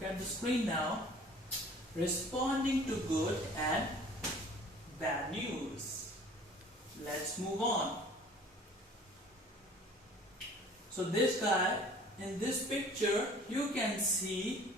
Look at the screen now. Responding to good and bad news. Let's move on. So this guy, in this picture, you can see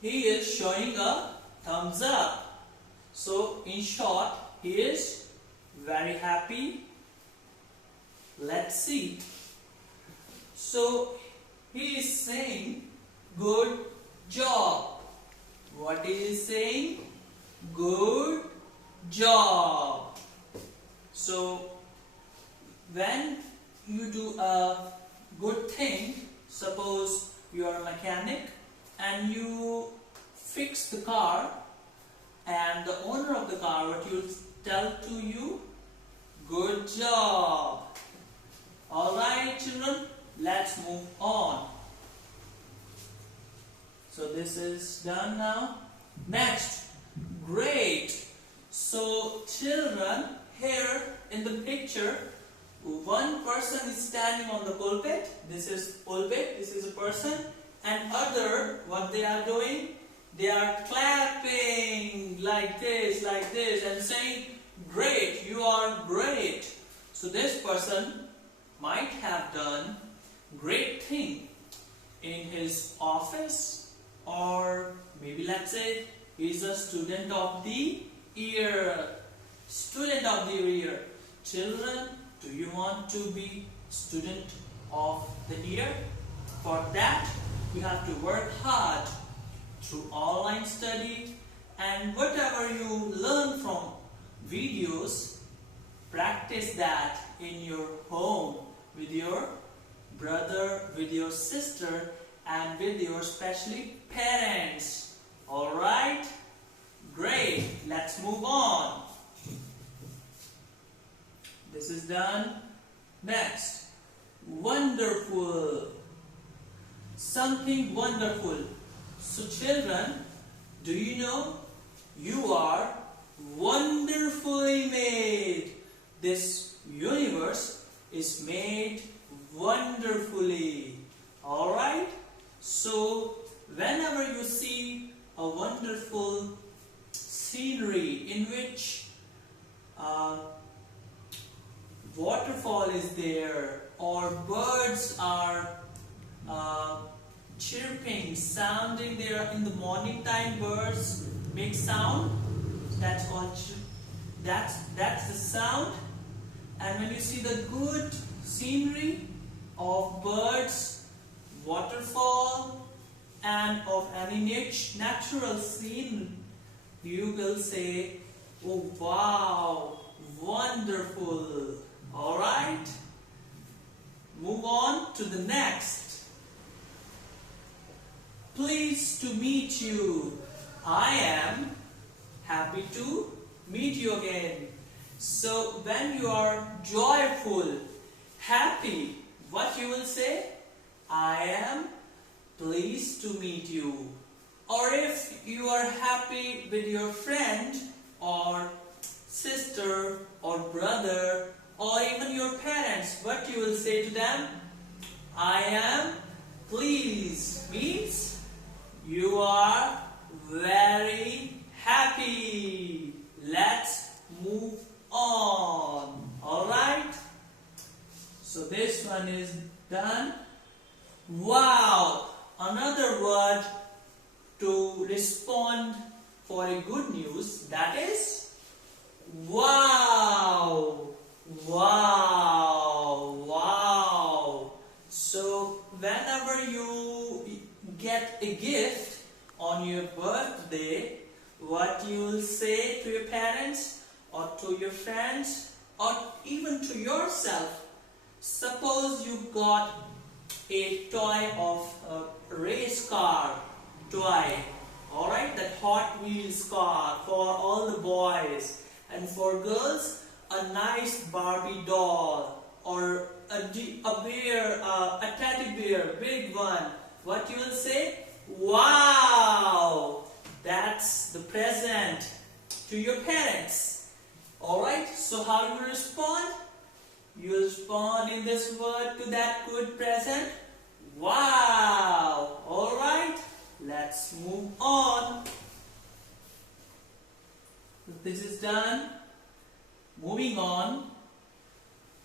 he is showing a thumbs up. So in short, he is very happy. Let's see. So he is saying good job. What is he saying? Good job. So when you do a good thing, suppose you are a mechanic and you fix the car, and the owner of the car, what you tell to you? Good job. Alright children, let's move on. So this is done now. Next, great. So children, here in the picture, one person is standing on the pulpit. This is pulpit, this is a person. And other, what they are doing? They are clapping like this and saying, great, you are great. So this person might have done great thing in his office, or maybe let's say he's a student of the year. Student of the year. Children, do you want to be student of the year? For that, you have to work hard through online study, and whatever you learn from videos, practice that in your home with your brother, with your sister, and with your especially parents. Alright? Great. Let's move on. This is done. Next. Wonderful. Something wonderful. So children, do you know you are wonderfully made? This universe is made wonderfully. Alright? So whenever you see a wonderful scenery in which waterfall is there, or birds are chirping, sounding there in the morning time, birds make sound. That's called that's the sound. And when you see the good scenery of birds, waterfall, and of any natural scene, you will say, oh wow, wonderful. Alright? Move on to the next. Pleased to meet you. I am happy to meet you again. So when you are joyful, happy, what you will say? I am pleased to meet you. Or if you are happy with your friend or sister or brother or even your parents, what you will say to them? I am pleased means you are very happy. Let's move on. Alright? So this one is done. Wow! Another word to respond for a good news, that is wow! Wow! Wow! So whenever you get a gift on your birthday, what you will say to your parents or to your friends or even to yourself? Suppose you got a toy of a race car toy, alright, that Hot Wheels car for all the boys, and for girls a nice Barbie doll or a bear, a teddy bear, big one. What you will say? Wow! That's the present to your parents. Alright, so how you respond? You respond in this word to that good present. Wow! Alright, let's this is done. Moving on.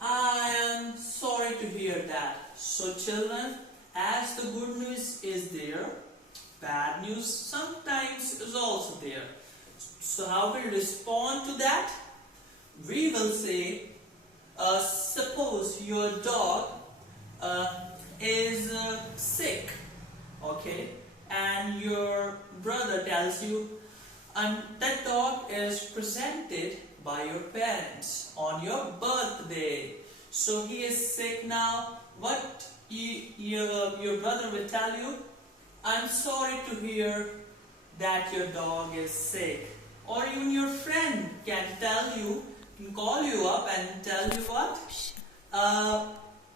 I am sorry to hear that. So children, as the good news is there, bad news sometimes is also there. So how we respond to that? We will say, suppose your dog is sick, okay, and your brother tells you, and that dog is presented by your parents on your birthday. So he is sick now. What your brother will tell you? I'm sorry to hear that your dog is sick. Or even your friend can call you up and tell you what?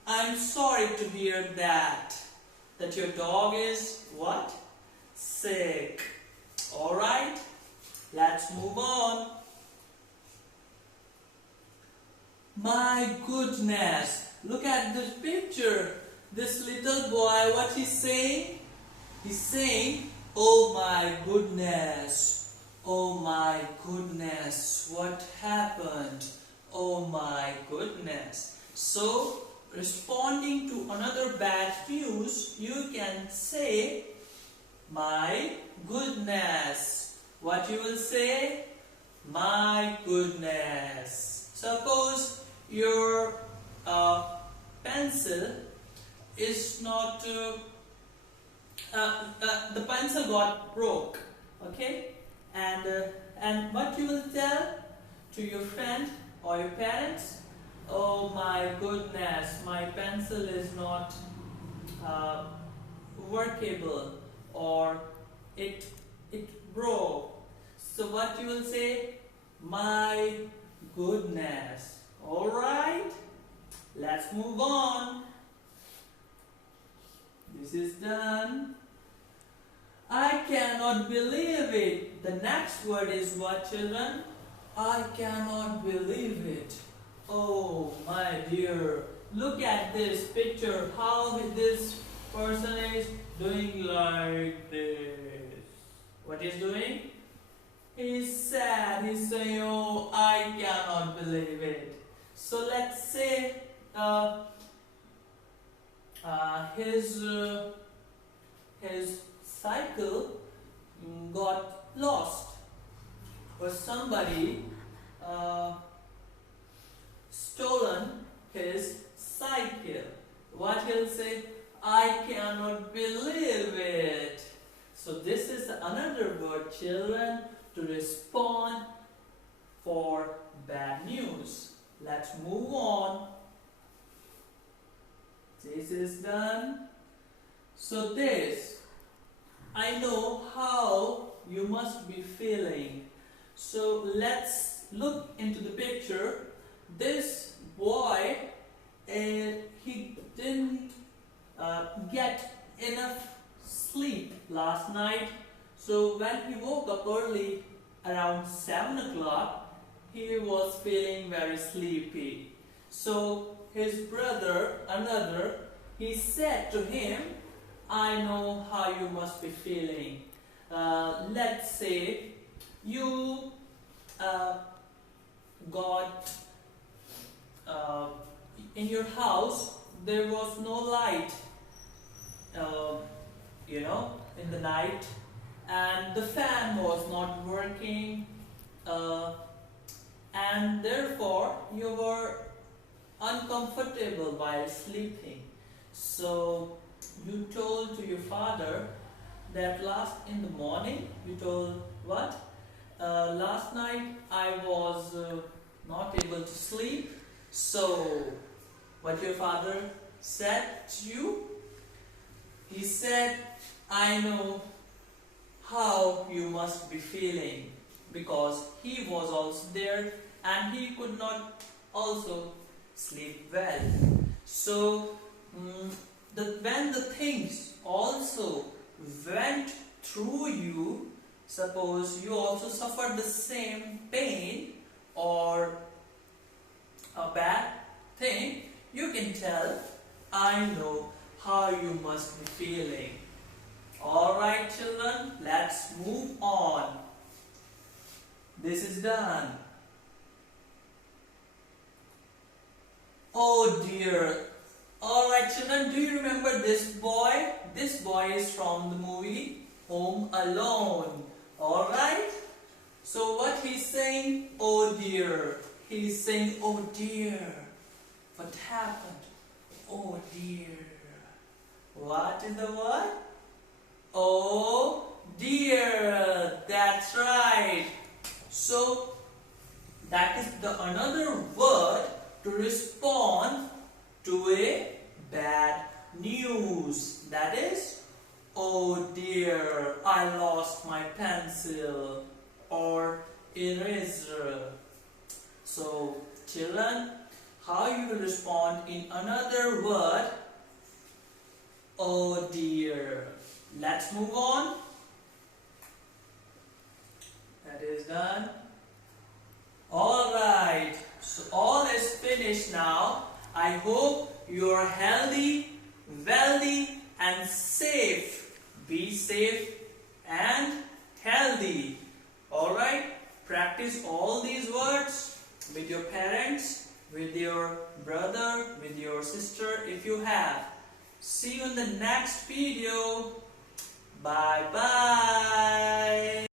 I'm sorry to hear that your dog is what? Sick. Alright, let's move on. My goodness, look at this picture. This little boy, what he's saying? He's saying, oh my goodness, oh my goodness, what happened? Oh my goodness. So, responding to another bad news, you can say, my goodness. What you will say? My goodness. Suppose your pencil is not, the pencil got broke, okay? And what you will tell to your friend or your parents? Oh my goodness, my pencil is not workable, or it broke. So what you will say? My goodness. Alright, let's move on. This is done. I cannot believe it. The next word is what, children? I cannot believe it. Oh my dear. Look at this picture. How this person is doing like this. What is doing? He's sad. He's saying, oh, I cannot believe it. So let's say his cycle got lost, or somebody stolen his cycle. What he'll say? I cannot believe it. So this is another word, children, to respond for bad news. Let's move on. This is done. So this, I know how you must be feeling. So let's look into the picture. This boy, he didn't get enough sleep last night. So when he woke up early, around 7 o'clock, he was feeling very sleepy. So his brother, he said to him, I know how you must be feeling. Let's say you got in your house, there was no light, in the night, and the fan was not working, and therefore you were uncomfortable while sleeping. So you told to your father that in the morning, you told what? Last night I was not able to sleep. So what your father said to you? He said, I know how you must be feeling, because he was also there and he could not also sleep well. So when the things also went through you, suppose you also suffered the same pain or a bad thing, you can tell, I know how you must be feeling. Alright children, let's move on. This is done. Oh dear. Alright children, do you remember this boy? This boy is from the movie Home Alone. Alright? So what he's saying? Oh dear. He's saying, oh dear. What happened? Oh dear. What is the word? Oh dear. That's right. So that is the another word to respond to a bad news. That is, oh dear, I lost my pencil or eraser. So children, how you will respond in another word? Oh dear. Let's move on. That is done. Alright, so all is finished now. I hope you are healthy, wealthy and safe. Be safe and healthy. Alright, practice all these words with your parents, with your brother, with your sister if you have. See you in the next video. Bye bye.